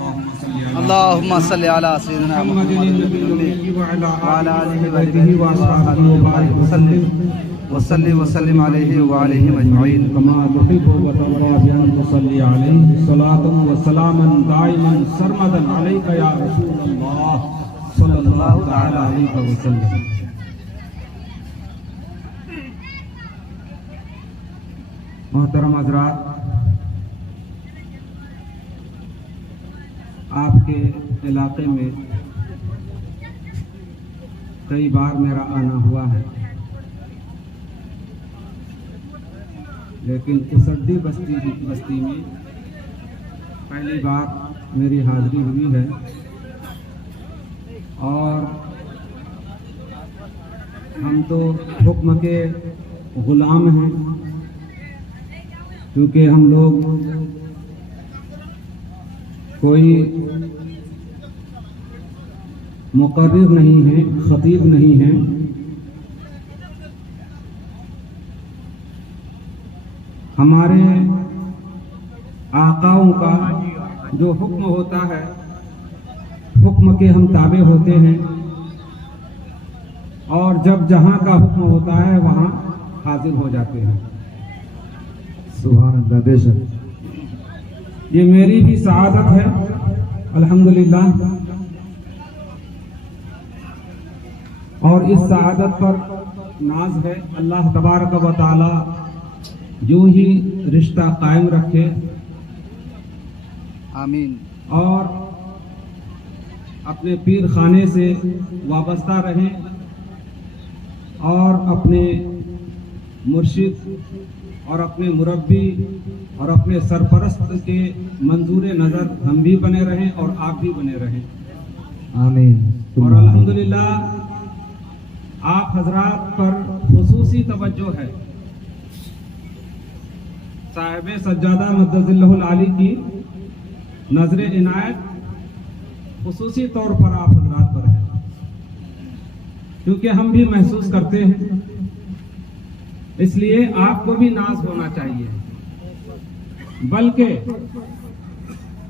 اللهم صل على سيدنا محمد وعلى آله وصحبه وسلم وسلم عليه وعليه أجمعين كما تحب وترضى بأن تصلي عليه صلاة وسلاما دائما سرمدا عليك يا رسول الله صلى الله تعالى عليه وسلم. محترم حضرات، آپ کے علاقے میں کئی بار میرا آنا ہوا ہے، لیکن اسڈی بستی میں پہلی بار میری حاضری ہوئی ہے، اور ہم تو حکم کے غلام ہیں، کیونکہ ہم لوگ کوئی مقرر نہیں ہیں، خطیب نہیں ہیں، ہمارے آقاؤں کا جو حکم ہوتا ہے حکم کے ہم تابع ہوتے ہیں، اور جب جہاں کا حکم ہوتا ہے وہاں حاضر ہو جاتے ہیں. سبحان اللہ. بے شک یہ میری بھی سعادت ہے الحمدللہ، اور اس سعادت پر ناز ہے. اللہ تبارک و تعالی جو ہی رشتہ قائم رکھے، آمین، اور اپنے پیر خانے سے وابستہ رہیں، اور اپنے مرشد اور اپنے مربی اور اپنے سرپرست کے منظور نظر ہم بھی بنے رہیں اور آپ بھی بنے رہیں. آمین. اور الحمدللہ آپ حضرات پر خصوصی توجہ ہے. صاحب سجادہ مدد اللہ العالی کی نظر عنایت خصوصی طور پر آپ حضرات پر ہے، کیونکہ ہم بھی محسوس کرتے ہیں، اس لیے آپ کو بھی ناز ہونا چاہیے، بلکہ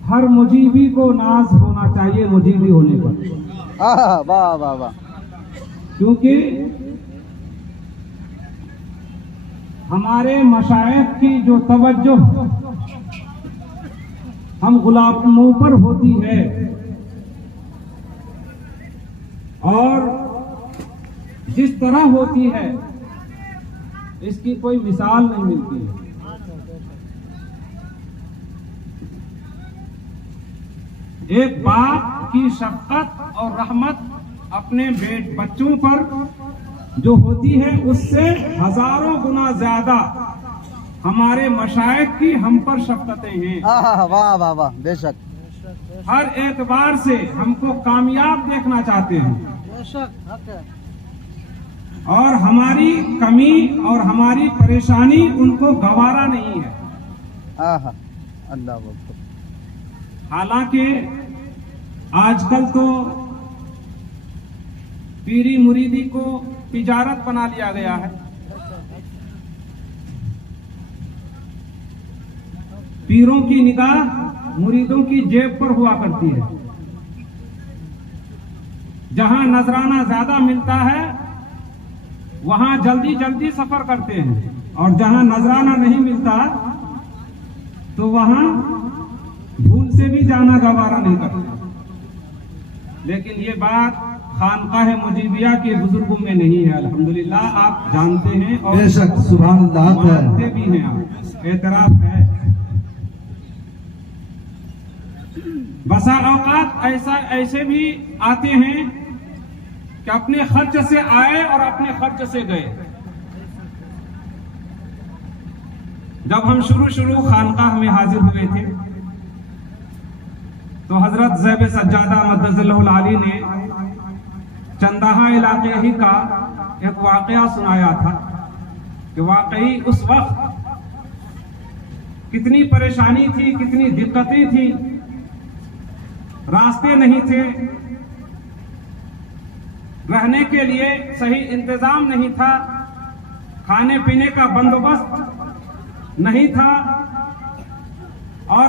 ہر مجیبی کو ناز ہونا چاہیے مجیبی ہونے پر. واہ واہ واہ. کیونکہ ہمارے مشائخ کی جو توجہ ہم غلاموں پر ہوتی ہے، اور جس طرح ہوتی ہے اس کی کوئی مثال نہیں ملتی ہے. ایک باپ کی شفقت اور رحمت اپنے بچوں پر جو ہوتی ہے اس سے ہزاروں گنا زیادہ ہمارے مشائخ کی ہم پر شفقتیں ہیں. واہ واہ واہ. بے شک ہر اعتبار سے ہم کو کامیاب دیکھنا چاہتے ہیں، اور ہماری کمی اور ہماری پریشانی ان کو گوارا نہیں ہے. اللہ اکبر. حالانکہ آج کل تو پیری مریدی کو تجارت بنا لیا گیا ہے. پیروں کی نگاہ مریدوں کی جیب پر ہوا کرتی ہے. جہاں نذرانہ زیادہ ملتا ہے وہاں جلدی جلدی سفر کرتے ہیں، اور جہاں نذرانہ نہیں ملتا تو وہاں بھول سے بھی جانا گوارا نہیں کرتا. لیکن یہ بات خانقاہ مجیبیہ کے بزرگوں میں نہیں ہے، الحمدللہ آپ جانتے ہیں، اور بے شک سبحان اللہ مانتے بھی ہیں، آپ اعتراف ہے. بسا اوقات ایسے بھی آتے ہیں کہ اپنے خرچ سے آئے اور اپنے خرچ سے گئے. جب ہم شروع خانقاہ میں حاضر ہوئے تھے تو حضرت زیب سجادہ مدد اللہ العالی نے چندہا علاقے ہی کا ایک واقعہ سنایا تھا کہ واقعی اس وقت کتنی پریشانی تھی، کتنی دقتیں تھیں، راستے نہیں تھے، رہنے کے لیے صحیح انتظام نہیں تھا، کھانے پینے کا بندوبست نہیں تھا، اور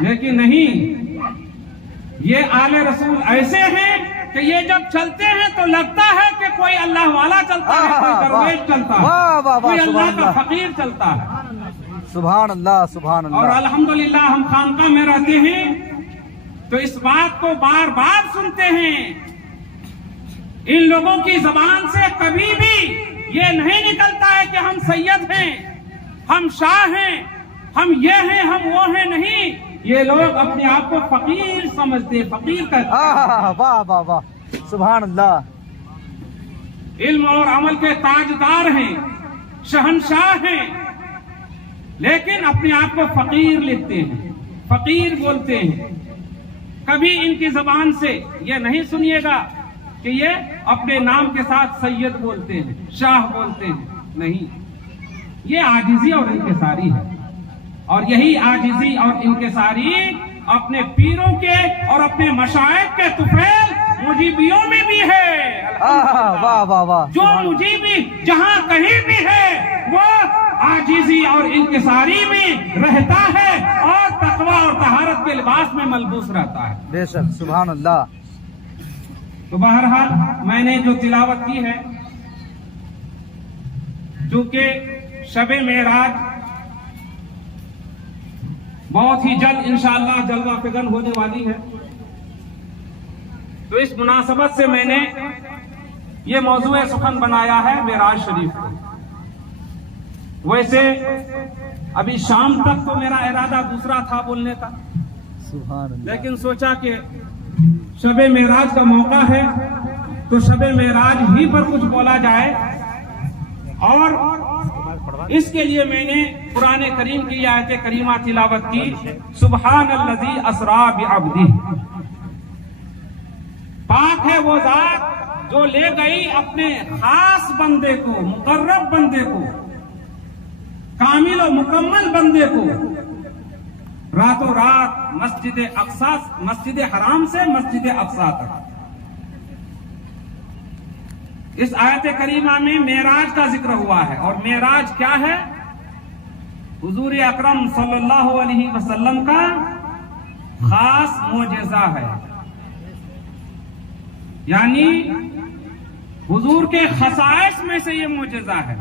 لیکن نہیں، یہ آل رسول ایسے ہیں کہ یہ جب چلتے ہیں تو لگتا ہے کہ کوئی اللہ والا چلتا ہے، کوئی درویش چلتا ہے، کوئی اللہ کا فقیر چلتا ہے۔ سبحان اللہ سبحان اور اللہ۔ الحمدللہ ہم خانقاہ میں رہتے ہیں تو اس بات کو بار بار سنتے ہیں، ان لوگوں کی زبان سے کبھی بھی یہ نہیں نکلتا ہے کہ ہم سید ہیں، ہم شاہ ہیں، ہم یہ ہیں، ہم وہ ہیں، نہیں، یہ لوگ اپنے آپ کو فقیر سمجھتے، فقیر کہتے ہیں۔ واہ واہ واہ سبحان اللہ۔ علم اور عمل کے تاجدار ہیں، شہنشاہ ہیں، لیکن اپنے آپ کو فقیر لکھتے ہیں، فقیر بولتے ہیں۔ کبھی ان کی زبان سے یہ نہیں سنیے گا کہ یہ اپنے نام کے ساتھ سید بولتے ہیں، شاہ بولتے ہیں، نہیں، یہ عاجزی اور انکساری ہے، اور یہی عاجزی اور انکساری اپنے پیروں کے اور اپنے مشائخ کے طفیل مجیبیوں میں بھی ہے۔ واہ واہ واہ۔ جو مجیبی جہاں کہیں بھی ہے وہ عاجزی اور انکساری میں رہتا ہے اور تقوی اور طہارت کے لباس میں ملبوس رہتا ہے۔ بے شک سبحان اللہ۔ تو بہرحال میں نے جو تلاوت کی ہے، چونکہ شب معراج بہت ہی جلد انشاءاللہ جلوہ فگن ہونے والی ہے، تو اس مناسبت سے میں نے یہ موضوع سخن بنایا ہے معراج شریف کو۔ ویسے ابھی شام تک تو میرا ارادہ دوسرا تھا بولنے کا، سبحان اللہ۔ لیکن سوچا کہ شب معراج کا موقع ہے تو شب معراج ہی پر کچھ بولا جائے، اور اس کے لیے میں نے قرآن کریم کی آیت کریمہ تلاوت کی، سبحان الذی اسری بعبدہ، پاک ہے وہ ذات جو لے گئی اپنے خاص بندے کو، مقرب بندے کو، کامل و مکمل بندے کو راتوں رات مسجد حرام سے مسجد اقصی تک۔ اس آیت کریمہ میں معراج کا ذکر ہوا ہے، اور معراج کیا ہے؟ حضور اکرم صلی اللہ علیہ وسلم کا خاص معجزہ ہے، یعنی حضور کے خصائص میں سے یہ معجزہ ہے۔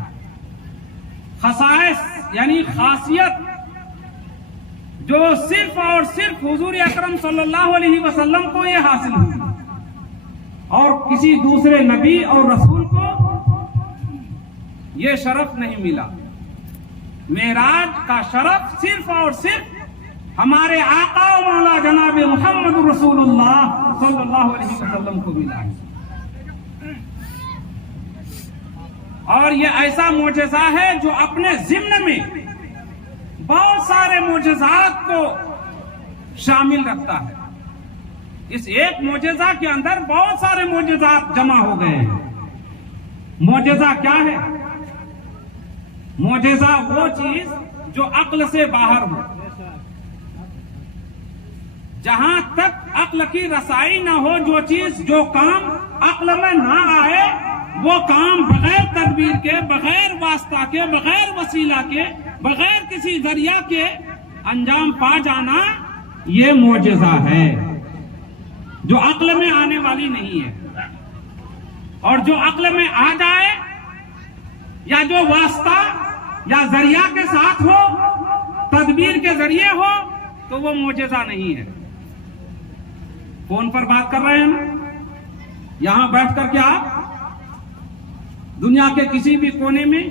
خصائص یعنی خاصیت جو صرف اور صرف حضور اکرم صلی اللہ علیہ وسلم کو یہ حاصل ہوئی، اور کسی دوسرے نبی اور رسول کو یہ شرف نہیں ملا۔ معراج کا شرف صرف اور صرف ہمارے آقا و مولا جناب محمد رسول اللہ صلی اللہ علیہ وسلم کو ملا ہے، اور یہ ایسا معجزہ ہے جو اپنے ضمن میں بہت سارے معجزات کو شامل رکھتا ہے۔ اس ایک معجزہ کے اندر بہت سارے معجزات جمع ہو گئے ہیں۔ معجزہ کیا ہے؟ معجزہ وہ چیز جو عقل سے باہر ہو، جہاں تک عقل کی رسائی نہ ہو، جو چیز جو کام عقل میں نہ آئے، وہ کام بغیر تدبیر کے، بغیر واسطہ کے، بغیر وسیلہ کے، بغیر کسی ذریعہ کے انجام پا جانا، یہ معجزہ ہے جو عقل میں آنے والی نہیں ہے۔ اور جو عقل میں آ جائے یا جو واسطہ یا ذریعہ کے ساتھ ہو، تدبیر کے ذریعے ہو، تو وہ معجزہ نہیں ہے۔ فون پر بات کر رہے ہیں، یہاں بیٹھ کر کے آپ دنیا کے کسی بھی کونے میں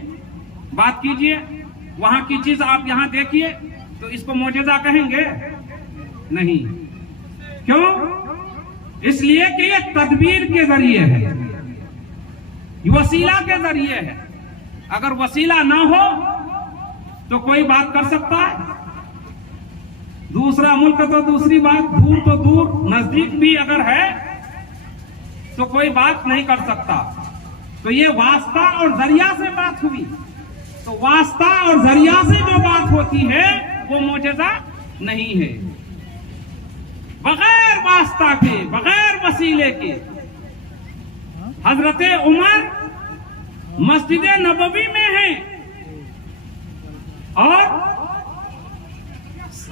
بات کیجئے، وہاں کی چیز آپ یہاں دیکھیے، تو اس کو معجزہ کہیں گے؟ نہیں۔ کیوں؟ اس لیے کہ یہ تدبیر کے ذریعے ہے، وسیلہ کے ذریعے ہے۔ اگر وسیلہ نہ ہو تو کوئی بات کر سکتا ہے؟ دوسرا ملک تو دوسری بات، دور تو دور، نزدیک بھی اگر ہے تو کوئی بات نہیں کر سکتا۔ تو یہ واسطہ اور ذریعہ سے بات ہوئی، تو واسطہ اور ذریعہ سے جو بات ہوتی ہے وہ معجزہ نہیں ہے۔ بغیر واسطہ کے، بغیر وسیلے کے حضرت عمر مسجد نبوی میں ہیں، اور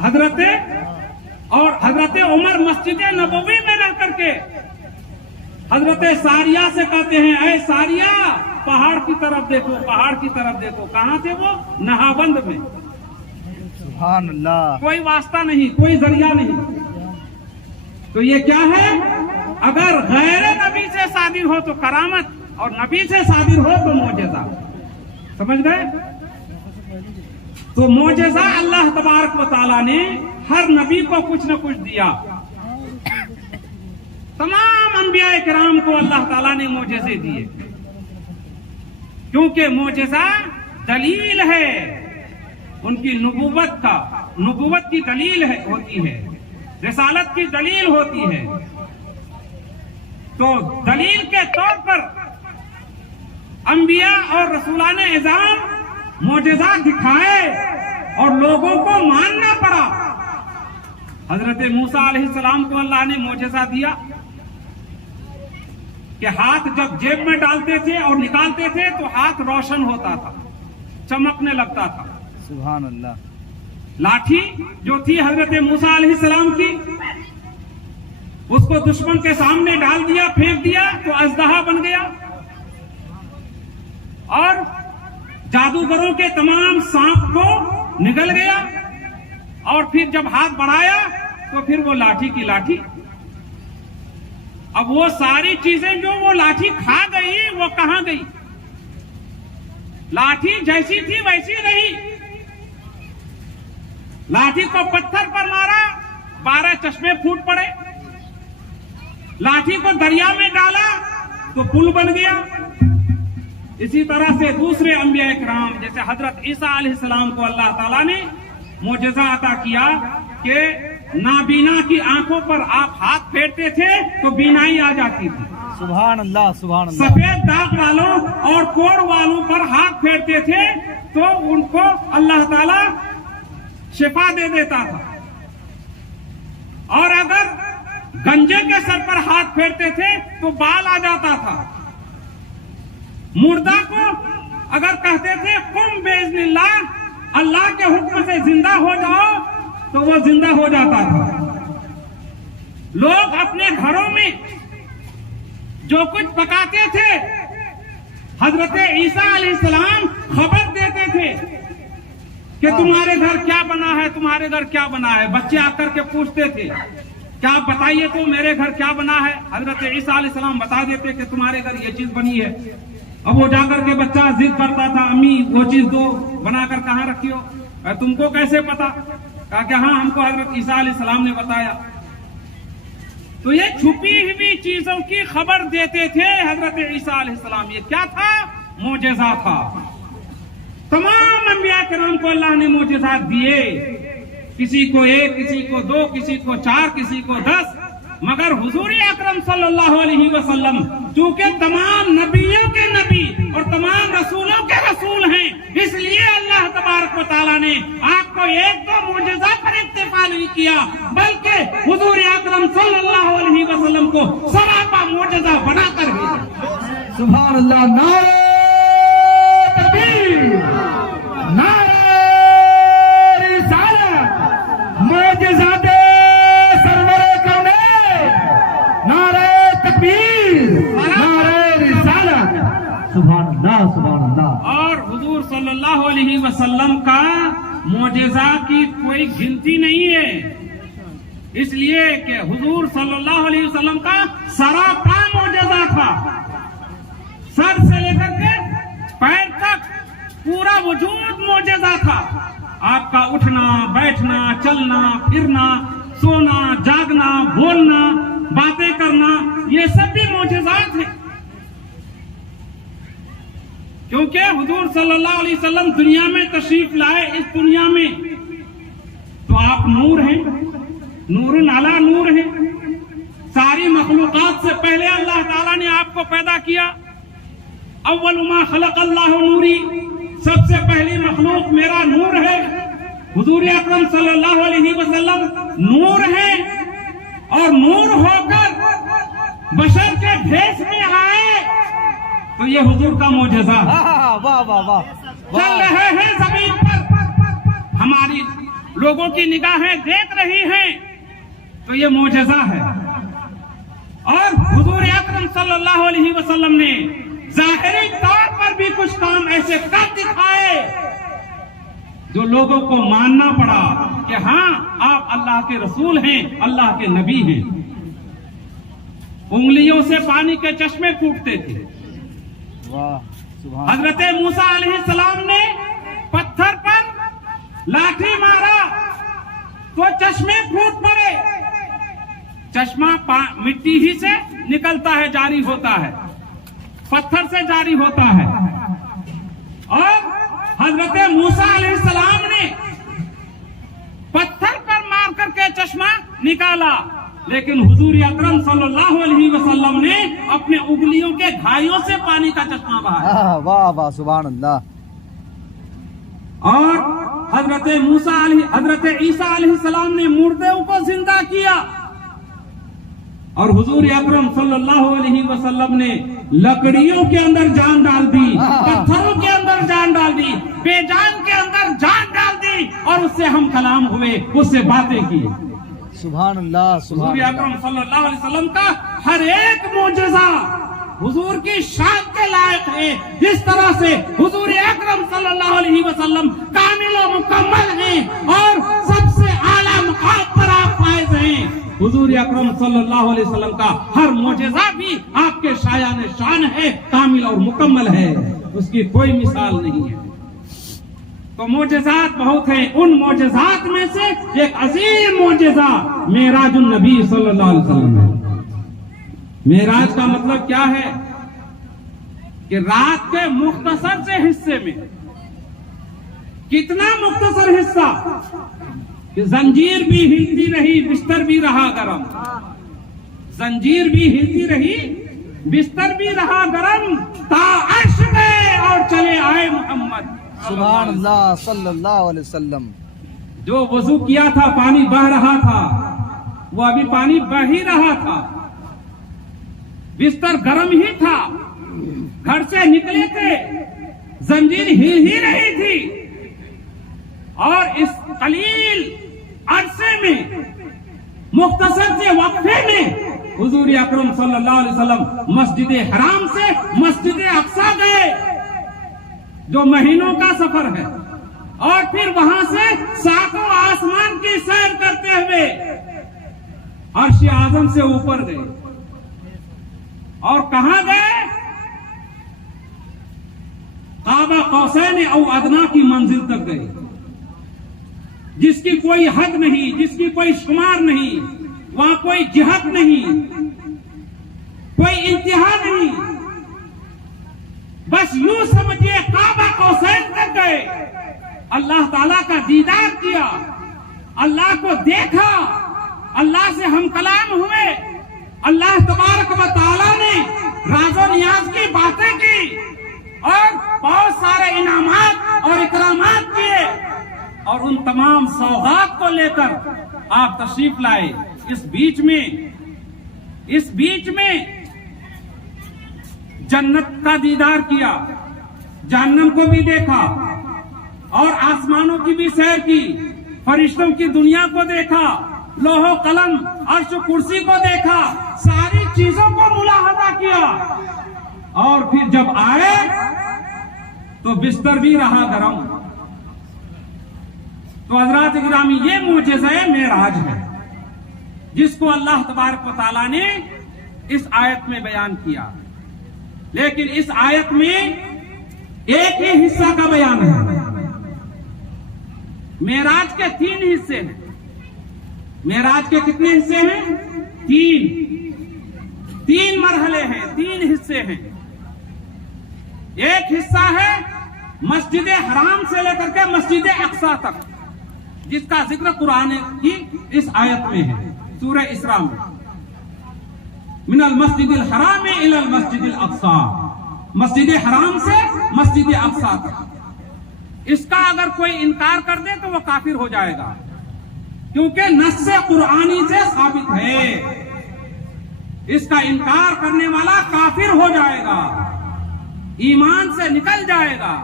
حضرت اور حضرت عمر مسجد نبوی میں رہ کر کے حضرت ساریہ سے کہتے ہیں اے ساریہ پہاڑ کی طرف دیکھو، پہاڑ کی طرف دیکھو. کہاں تھے وہ؟ نہاوند میں. سبحان اللہ. کوئی واسطہ نہیں، کوئی ذریعہ نہیں. تو یہ کیا ہے؟ اگر غیر نبی سے صادر ہو تو کرامت، اور نبی سے صادر ہو تو معجزہ. سمجھ گئے؟ تو معجزہ اللہ تبارک و تعالیٰ نے ہر نبی کو کچھ نہ کچھ دیا. تمام انبیاء کرام کو اللہ تعالیٰ نے معجزے دیے، کیونکہ معجزہ دلیل ہے ان کی نبوت کا، نبوت کی دلیل ہوتی ہے، رسالت کی دلیل ہوتی ہے. تو دلیل کے طور پر انبیاء اور رسولان اعظام معجزات دکھائے اور لوگوں کو ماننا پڑا. حضرت موسیٰ علیہ السلام کو اللہ نے معجزہ دیا کہ ہاتھ جب جیب میں ڈالتے تھے اور نکالتے تھے تو ہاتھ روشن ہوتا تھا، چمکنے لگتا تھا. سبحان اللہ. لاٹھی جو تھی حضرت موسیٰ علیہ السلام کی، اس کو دشمن کے سامنے ڈال دیا، پھینک دیا تو اژدہا بن گیا. اور جادوگروں کے تمام سانپ کو نگل گیا. اور پھر جب ہاتھ بڑھایا تو پھر وہ لاٹھی کی لاٹھی. اب وہ ساری چیزیں جو وہ لاٹھی کھا گئی وہ کہاں گئی؟ لاٹھی جیسی تھی ویسی رہی. لاٹھی کو پتھر پر مارا 12 چشمے پھوٹ پڑے. لاٹھی کو دریا میں ڈالا تو پل بن گیا. اسی طرح سے دوسرے انبیاء کرام جیسے حضرت عیسیٰ علیہ السلام کو اللہ تعالیٰ نے معجزہ عطا کیا کہ نابینا کی آنکھوں پر آپ ہاتھ پھیرتے تھے تو بینائی آ جاتی تھی. سبحان اللہ. سبحان اللہ. سفید داغ والوں اور کوڑ والوں پر ہاتھ پھیرتے تھے تو ان کو اللہ تعالیٰ شفا دے دیتا تھا. اور اگر گنجے کے سر پر ہاتھ پھیرتے تھے تو بال آ جاتا تھا. مردہ کو اگر کہتے تھے قم باذن اللہ، اللہ کے حکم سے زندہ ہو جاؤ، تو وہ زندہ ہو جاتا تھا. لوگ اپنے گھروں میں جو کچھ پکاتے تھے حضرت عیسیٰ علیہ السلام خبر دیتے تھے کہ تمہارے گھر کیا بنا ہے، تمہارے گھر کیا بنا ہے. بچے آ کر کے پوچھتے تھے کیا بتائیے تو میرے گھر کیا بنا ہے. حضرت عیسیٰ علیہ السلام بتا دیتے کہ تمہارے گھر یہ چیز بنی ہے. اب وہ جا کر کے بچہ ضد کرتا تھا، امی وہ چیز دو، بنا کر کہاں رکھی ہو؟ تم کو کیسے پتا؟ کہا کہ ہاں ہم کو حضرت عیسیٰ علیہ السلام نے بتایا. تو یہ چھپی ہوئی چیزوں کی خبر دیتے تھے حضرت عیسیٰ علیہ السلام. یہ کیا تھا؟ معجزہ تھا. تمام انبیاء کرام کو اللہ نے معجزات دیے، کسی کو 1، کسی کو 2، کسی کو 4، کسی کو 10. مگر حضور اکرم صلی اللہ علیہ وسلم چونکہ تمام نبیوں کے نبی اور تمام رسولوں کے رسول ہیں، اس لیے اللہ تبارک و تعالیٰ نے آپ کو 1-2 معجزہ پر اکتفا نہیں کیا، بلکہ حضور اکرم صلی اللہ علیہ وسلم کو سراپا معجزہ بنا کر بھیجا. سبحان اللہ. نعرہ تکبیر، نعرہ رسالت، معجزات سرور کونین، نعرہ تکبیر، نعرہ رسالت. سبحان اللہ. سبحان اللہ. اور حضور صلی اللہ علیہ وسلم کا معجزہ کی کوئی گنتی نہیں ہے، اس لیے کہ حضور صلی اللہ علیہ وسلم کا سراپا معجزہ تھا. سر سے لے کر کے پیر تک پورا وجود معجزہ تھا. آپ کا اٹھنا، بیٹھنا، چلنا، پھرنا، سونا، جاگنا، بولنا، باتیں کرنا، یہ سب بھی معجزات ہیں. کیونکہ حضور صلی اللہ علیہ وسلم دنیا میں تشریف لائے، اس دنیا میں تو آپ نور ہیں، نور علی نور ہیں. ساری مخلوقات سے پہلے اللہ تعالیٰ نے آپ کو پیدا کیا. اول ما خلق اللہ نوری، سب سے پہلی مخلوق میرا نور ہے. حضور اکرم صلی اللہ علیہ وسلم نور ہے، اور نور ہو کر بشر کے بھیس میں آئے تو یہ حضور کا معجزہ. واہ واہ واہ. چل رہے ہیں زمین پر، ہماری لوگوں کی نگاہیں دیکھ رہی ہیں تو یہ معجزہ ہے. اور حضور اکرم صلی اللہ علیہ وسلم نے ظاہری طور پر بھی کچھ کام ایسے کر دکھائے جو لوگوں کو ماننا پڑا کہ ہاں آپ اللہ کے رسول ہیں, اللہ کے نبی ہیں. انگلیوں سے پانی کے چشمے پھوٹتے تھے. حضرت موسیٰ علیہ السلام نے پتھر پر لاٹھی مارا تو چشمے پھوٹ پڑے. چشمہ مٹی ہی سے نکلتا ہے, جاری ہوتا ہے, پتھر سے جاری ہوتا ہے. اور حضرت موسیٰ علیہ السلام نے پتھر پر مار کر کے چشمہ نکالا, لیکن حضور اکرم صلی اللہ علیہ وسلم نے اپنے انگلیوں کے گھائیوں سے پانی کا چشمہ بہایا. واہ واہ سبحان اللہ. اور حضرت عیسیٰ علیہ السلام نے مردوں کو زندہ کیا, اور حضور اکرم صلی اللہ علیہ وسلم نے لکڑیوں کے اندر جان ڈال دی, پتھروں کے اندر جان ڈال دی, بے جان کے اندر جان ڈال دی, اور اس سے ہم کلام ہوئے, اس سے باتیں کی. سبحان اللہ. حضور اکرم صلی اللہ علیہ وسلم کا ہر ایک معجزہ حضور کی شان کے لائق ہے. جس طرح سے حضور اکرم صلی اللہ علیہ وسلم کامل و مکمل ہیں اور سب سے اعلیٰ مقام پر آپ فائز ہیں, حضور اکرم صلی اللہ علیہ وسلم کا ہر معجزہ بھی آپ کے شایان شان ہے, کامل اور مکمل ہے, اس کی کوئی مثال نہیں ہے. تو معجزات بہت ہیں. ان معجزات میں سے ایک عظیم معجزہ معراج النبی صلی اللہ علیہ وسلم ہے. معراج کا مطلب کیا ہے کہ رات کے مختصر سے حصے میں, کتنا مختصر حصہ کہ زنجیر بھی ہلتی رہی, بستر بھی رہا گرم. زنجیر بھی ہلتی رہی, بستر بھی رہا گرم, تا عرش گئے اور چلے آئے محمد سبحان اللہ صلی اللہ علیہ وسلم. جو وضو کیا تھا پانی بہ رہا تھا, وہ ابھی پانی بہ ہی رہا تھا, بستر گرم ہی تھا, گھر سے نکلے تھے, زنجیر ہل ہی رہی تھی, اور اس قلیل عرصے میں, مختصر سے وقفے میں حضور اکرم صلی اللہ علیہ وسلم مسجد حرام سے مسجد اقصی گئے, جو مہینوں کا سفر ہے, اور پھر وہاں سے ساتوں آسمان کی سیر کرتے ہوئے عرش اعظم سے اوپر گئے. اور کہاں گئے؟ قاب قوسین او ادنا کی منزل تک گئے, جس کی کوئی حد نہیں, جس کی کوئی شمار نہیں, وہاں کوئی جہت نہیں, کوئی انتہا نہیں. بس یوں سمجھیے قاب قوسین تک گئے, اللہ تعالیٰ کا دیدار کیا, اللہ کو دیکھا, اللہ سے ہم کلام ہوئے, اللہ تبارک و تعالیٰ نے راز و نیاز کی باتیں کی, اور بہت سارے انعامات اور اکرامات کیے, اور ان تمام سوغات کو لے کر آپ تشریف لائے. اس بیچ میں جنت کا دیدار کیا, جہنم کو بھی دیکھا, اور آسمانوں کی بھی سیر کی, فرشتوں کی دنیا کو دیکھا, لوح و قلم عرش و کرسی کو دیکھا, ساری چیزوں کو ملاحظہ کیا, اور پھر جب آئے تو بستر بھی رہا گرم. تو حضرات گرامی, یہ معجزہ معراج ہے جس کو اللہ تبارک و تعالیٰ نے اس آیت میں بیان کیا. لیکن اس آیت میں ایک ہی حصہ کا بیان ہے. معراج کے 3 حصے ہیں. معراج کے کتنے حصے ہیں؟ 3 مرحلے ہیں, 3 حصے ہیں. ایک حصہ ہے مسجد حرام سے لے کر کے مسجد اقصی تک, جس کا ذکر قرآن کی اس آیت میں ہے, سورہ اسراء میں. من المسجد الحرام الى المسجد الاقصی, مسجد حرام سے مسجد اقصی تک. اس کا اگر کوئی انکار کر دے تو وہ کافر ہو جائے گا, کیونکہ نص قرآنی سے ثابت ہے. اس کا انکار کرنے والا کافر ہو جائے گا, ایمان سے نکل جائے گا.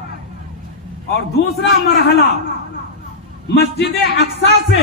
اور دوسرا مرحلہ مسجد اقصی سے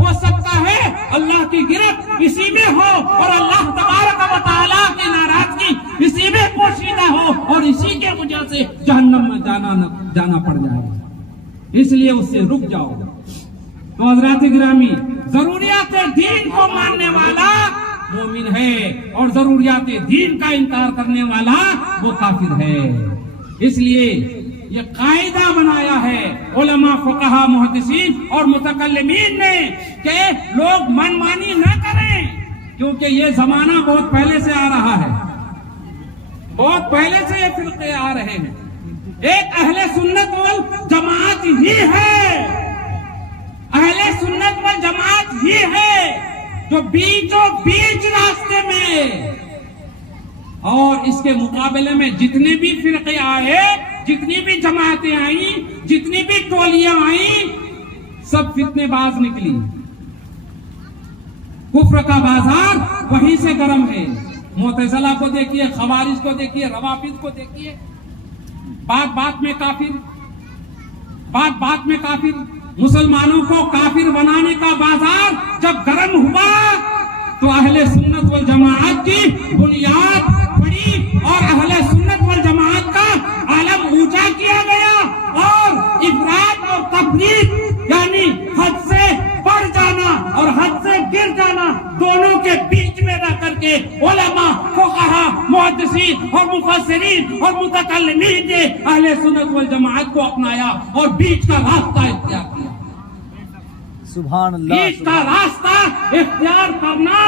ہو سکتا ہے اللہ کی گرفت اسی میں ہو اور اللہ تبارک و تعالیٰ کی ناراضگی اسی میں پوشیدہ ہو اور اسی کے وجہ سے جہنم میں جانا پڑ جائے، اس لیے اس سے رک جاؤ۔ تو حضرات گرامی، ضروریات دین کو ماننے والا مومن ہے اور ضروریات دین کا انکار کرنے والا وہ کافر ہے۔ اس لیے یہ قاعدہ بنایا ہے علماء، فقہا، محدثین اور متکلمین نے کہ لوگ من مانی نہ کریں، کیونکہ یہ زمانہ بہت پہلے سے آ رہا ہے، بہت پہلے سے یہ فرقے آ رہے ہیں۔ ایک اہل سنت والجماعت ہی ہے، اہل سنت والجماعت ہی ہے جو بیچوں بیچ راستے میں، اور اس کے مقابلے میں جتنے بھی فرقے آئے، جتنی بھی جماعتیں آئیں، جتنی بھی ٹولیاں آئیں، سب فتنے باز نکلی۔ کفر کا بازار وہیں سے گرم ہے۔ معتزلہ کو دیکھیے، خوارج کو دیکھیے، روافض کو دیکھیے، بات بات میں کافر، بات بات میں کافر۔ مسلمانوں کو کافر بنانے کا بازار جب گرم ہوا تو اہل سنت والجماعت کی بنیاد پڑی اور اہل سنت والجماعت کا عالم اونچا کیا گیا، اور افراط اور تفریط یعنی حد سے بڑھ جانا اور حد سے گر جانا دونوں کے بیچ میں رہ کر کے علماء، فقہا، محدثین اور مفسرین اور متکلمین نے اہل سنت والجماعت کو اپنایا اور بیچ کا راستہ اختیار کیا۔ سبحان اللہ، بیچ کا راستہ اختیار کرنا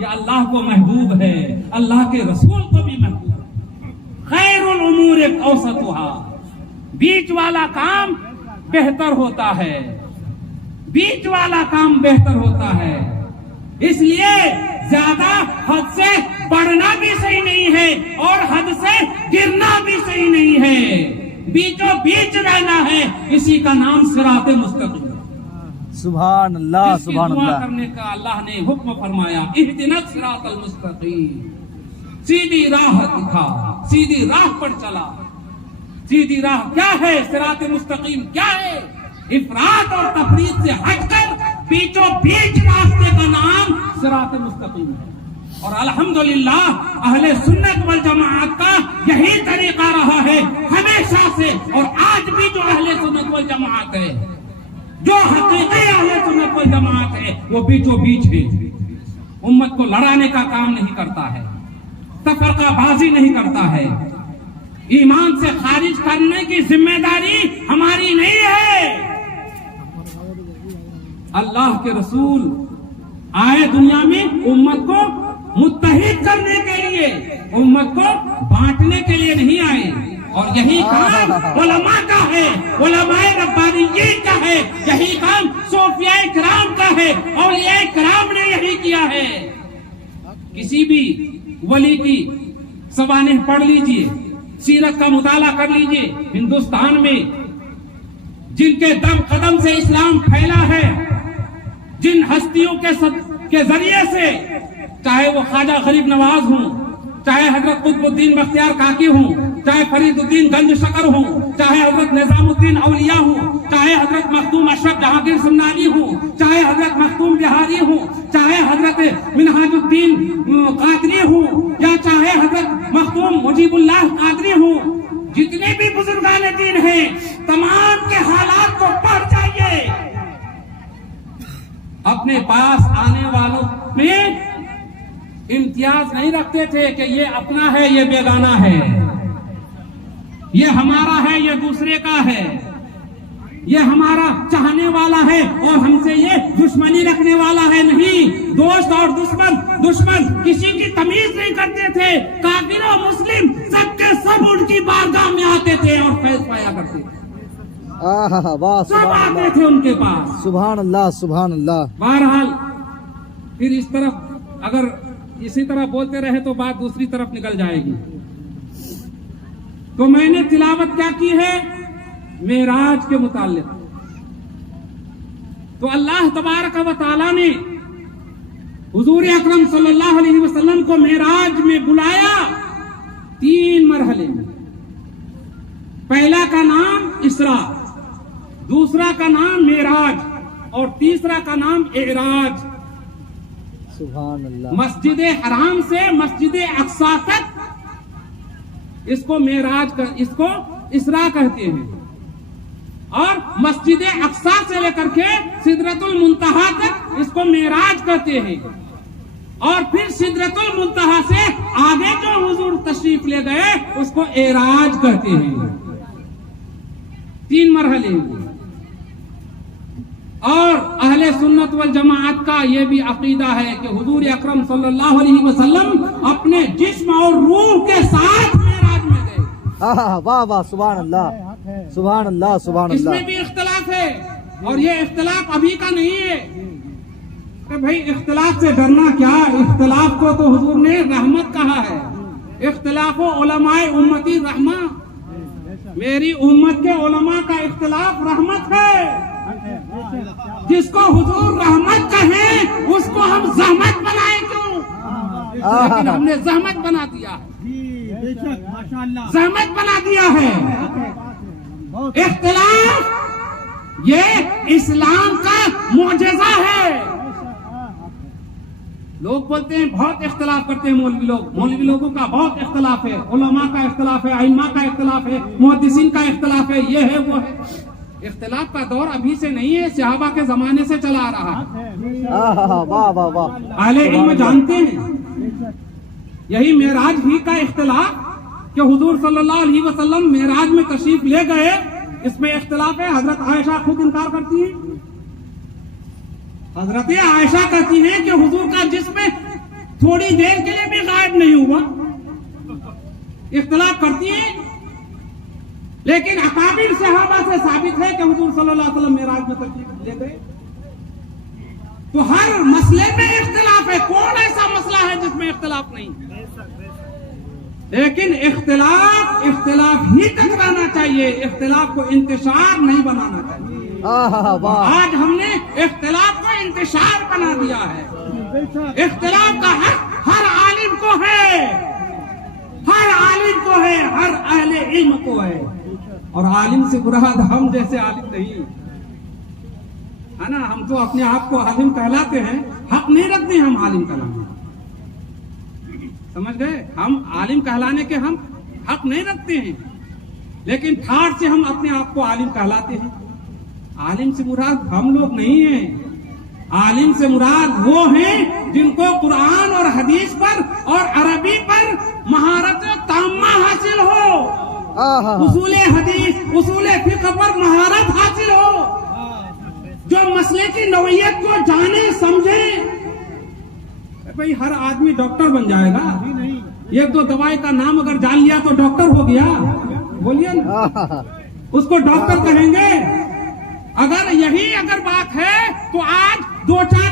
یہ اللہ کو محبوب ہے، اللہ کے رسول کو بھی محبوب ہے۔ خیر الامور اوسطها، بیچ والا کام بہتر ہوتا ہے، بیچ والا کام بہتر ہوتا ہے۔ اس لیے زیادہ حد سے بڑھنا بھی صحیح نہیں ہے اور حد سے گرنا بھی صحیح نہیں ہے، بیچوں بیچ رہنا ہے، اسی کا نام صراط مستقیم۔ سبحان اللہ، سبحان دعا اللہ۔ کرنے کا اللہ نے حکم فرمایا، اہدنا الصراط المستقیم، سیدھی راہ دکھا، سیدھی راہ پر چلا۔ سیدھی راہ کیا ہے؟ صراط مستقیم کیا ہے؟ افراط اور تفریط سے ہٹ کر بیچوں بیچ راستے کا نام صراط مستقیم ہے، اور الحمدللہ اہل سنت والجماعت کا یہی طریقہ رہا ہے ہمیشہ سے، اور آج بھی جو اہل سنت والجماعت ہے، جو حقیقی اہل سنت والجماعت ہے، وہ بیچوں بیچ ہے، امت کو لڑانے کا کام نہیں کرتا ہے، تفرقہ بازی نہیں کرتا ہے، ایمان سے خارج کرنے کی ذمہ داری ہماری نہیں ہے۔ اللہ کے رسول آئے دنیا میں امت کو متحد کرنے کے لیے، امت کو بانٹنے کے لیے نہیں آئے، اور یہی کام علماء کا ہے، علماء ربانیین کا ہے، یہی کام صوفیاء کرام کا ہے، اولیاء کرام نے یہی کیا ہے۔ کسی بھی ولی کی سوانح پڑھ لیجئے، سیرت کا مطالعہ کر لیجئے، ہندوستان میں جن کے دم قدم سے اسلام پھیلا ہے، جن ہستیوں کے ذریعے سے، چاہے وہ خواجہ غریب نواز ہوں، چاہے حضرت قطب الدین بختیار کاکی ہوں، چاہے فرید الدین گنج شکر ہوں، چاہے حضرت نظام الدین اولیاء ہوں، چاہے حضرت مختوم اشرف جہانگیر سمنانی ہوں، چاہے حضرت مختوم بہاری ہوں، چاہے حضرت منہاج الدین قادری ہوں، یا چاہے حضرت مختوم مجیب اللہ قادری ہوں، جتنے بھی بزرگان دین ہیں، تمام کے حالات کو پڑھ جائیے۔ اپنے پاس آنے والوں میں امتیاز نہیں رکھتے تھے کہ یہ اپنا ہے، یہ بیگانہ ہے، یہ ہمارا ہے، یہ دوسرے کا ہے، یہ ہمارا چاہنے والا ہے اور ہم سے یہ دشمنی رکھنے والا ہے۔ نہیں، دوست اور دشمن کسی کی تمیز نہیں کرتے تھے، کافر و مسلم سب کے سب ان کی بارگاہ میں آتے تھے اور فیض پایا کرتے تھے، سب آتے تھے ان کے پاس۔ سبحان اللہ، سبحان اللہ۔ بہرحال پھر اس طرف اگر اسی طرح بولتے رہے تو بات دوسری طرف نکل جائے گی۔ تو میں نے تلاوت کیا کی ہے؟ معراج کے متعلق۔ تو اللہ تبارک و تعالی نے حضور اکرم صلی اللہ علیہ وسلم کو معراج میں بلایا 3 مرحلے میں۔ پہلا کا نام اسراء، دوسرا کا نام معراج، اور تیسرا کا نام اعراج. سبحان اللہ. مسجد حرام سے مسجد اقصی تک اس کو معراج اس کو اسراء کہتے ہیں. اور مسجد اقصی سے لے کر کے سدرۃ المنتہا تک اس کو معراج کہتے ہیں. اور پھر سدرۃ المنتہا سے آگے جو حضور تشریف لے گئے اس کو اعراج کہتے ہیں. 3 مرحلے. اور اہل سنت والجماعت کا یہ بھی عقیدہ ہے کہ حضور اکرم صلی اللہ علیہ وسلم اپنے جسم اور روح کے ساتھ معراج میں گئے. واہ واہ سبحان اللہ سبحان اللہ سبحان اس میں اللہ. بھی اختلاف ہے اور یہ اختلاف ابھی کا نہیں ہے کہ بھائی اختلاف سے ڈرنا کیا. اختلاف کو تو حضور نے رحمت کہا ہے. اختلاف و علماء امتی رحمہ. میری امت کے علماء کا اختلاف رحمت ہے. جس کو حضور رحمت کہیں اس کو ہم زحمت بنائیں کیوں؟ لیکن ہم نے زحمت بنا دیا ہے. زحمت بنا دیا ہے. اختلاف یہ اسلام کا معجزہ ہے. لوگ بولتے ہیں بہت اختلاف کرتے ہیں مولوی لوگ. مولوی لوگوں کا بہت اختلاف ہے. علماء کا اختلاف ہے. ائمہ کا اختلاف ہے. محدثین کا اختلاف ہے. یہ ہے وہ ہے. اختلاف کا دور ابھی سے نہیں ہے. صحابہ کے زمانے سے چلا آ رہا ہے. واہ واہ واہ. اہل علم جانتے ہیں. یہی معراج ہی کا اختلاف کہ حضور صلی اللہ علیہ وسلم معراج میں تشریف لے گئے. اس میں اختلاف ہے. حضرت عائشہ خود انکار کرتی ہیں. حضرت عائشہ کہتی ہیں کہ حضور کا جسم تھوڑی دیر کے لیے بھی غائب نہیں ہوا. اختلاف کرتی ہیں. لیکن اکابر صحابہ سے ثابت ہے کہ حضور صلی اللہ علیہ وسلم معراج میں تشریف لے گئے. تو ہر مسئلے میں اختلاف ہے. کون ایسا مسئلہ ہے جس میں اختلاف نہیں؟ لیکن اختلاف ہی تک رہنا چاہیے. اختلاف کو انتشار نہیں بنانا چاہیے. آج ہم نے اختلاف کو انتشار بنا دیا ہے. اختلاف کا حق ہر عالم کو ہے. ہر عالم کو ہے. ہر اہل علم کو ہے. اور عالم سے مراد ہم جیسے عالم نہیں ہے نا. ہم تو اپنے آپ کو عالم کہلاتے ہیں. حق نہیں رکھتے ہم عالم کہلانے. سمجھ گئے؟ ہم عالم کہلانے کے ہم حق نہیں رکھتے ہیں. لیکن ٹھاٹ سے ہم اپنے آپ کو عالم کہلاتے ہیں. عالم سے مراد ہم لوگ نہیں ہیں. عالم سے مراد وہ ہیں جن کو قرآن اور حدیث پر اور عربی پر مہارت تامہ حاصل ہو. اصول حدیث اصول فقہ پر مہارت حاصل ہو. جو مسئلے کی نوعیت کو جانے سمجھے. بھئی ہر آدمی ڈاکٹر بن جائے گا. ایک دو دوائی کا نام اگر جان لیا تو ڈاکٹر ہو گیا. بولیے نا. اس کو ڈاکٹر کہیں گے. اگر بات ہے تو آج 2-4